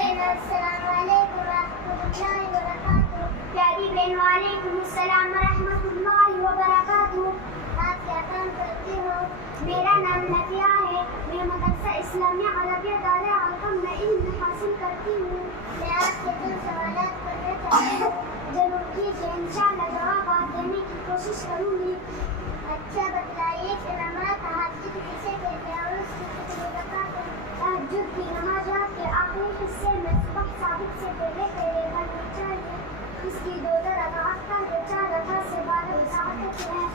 السلام علیکم ورحمۃ اللہ وبرکاتہ. پیاری بہن وعلیکم السلام ورحمۃ اللہ وبرکاتہ. آپ کیا کام کرتے ہو؟ میرا نام نفیہ ہے. میں مدرسہ اسلامیہ عربیہ دار العلم میں علم حاصل کرتی ہوں. میں آپ سے چند سوالات کرنا چاہتی ہوں. ضرور کیجیے، انشاءاللہ جوابات دینے کی کوشش کروں گی. اچھا بتلائیے کہ نماز تہجد کسے کہتے ہیں اور اس کی کتنی رکعت ہے؟ تہجد کی نماز رات کے آخری حصے میں صبح صادق سے پہلے پڑھنی چاہیے. اس کی 2 رکعات کا جو 4 رکعت سے 12 رکعت ہے.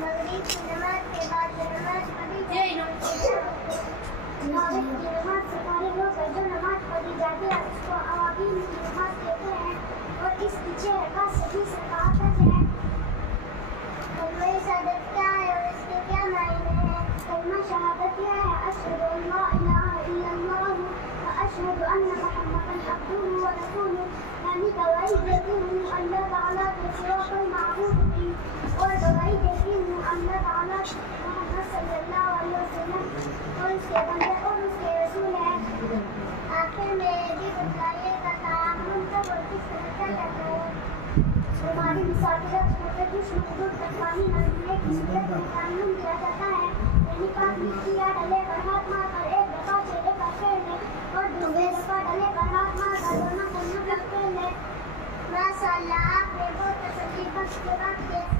مغرب کی نماز کے بعد جو نماز پڑھی جاتی ہے مغرب کی نماز سے فارغ ہو کر جو نماز پڑھی جاتی ہے اس کو عوابین کی نماز کہتے ہیں اور اس کی 6 رکعت سے 20 رکعت ہے. کلمہ شہادت کیا ہے اور اس کے کیا معنی ہیں؟ کلمہ شہادت یہ ہے اشہد ان لا الہ الا اللہ واشہد ان محمدا عبدہ ورسولہ. یعنی گواہی دیتی ہوں اللہ تعالیٰ کے سوا کوئی معبود نہیں اور گواہی دیتی ہوں اللہ تعالیٰ محمد صلی اللہ علیہ وسلم اور اس کے بندے اور اس کے رسول ہیں. آخر میں یہ بھی بتلائیے کہ تعامل کب اور کس طرح کیا جاتا ہے؟ ہماری مسافرت مقدس مقدور تقوانی نظمے کی صورت میں تعین کیا جاتا ہے. یعنی پاک مٹی یا ڈلے پر ہاتھ مار کر ایک دفعہ چہرے پر پھیر لے اور دوسری دفعہ ڈلے پر ہاتھ مار کر دونوں کو منہ تک پھیر لے. ماشاء اللہ آپ نے بہت تسلی بخش کے بات کیا.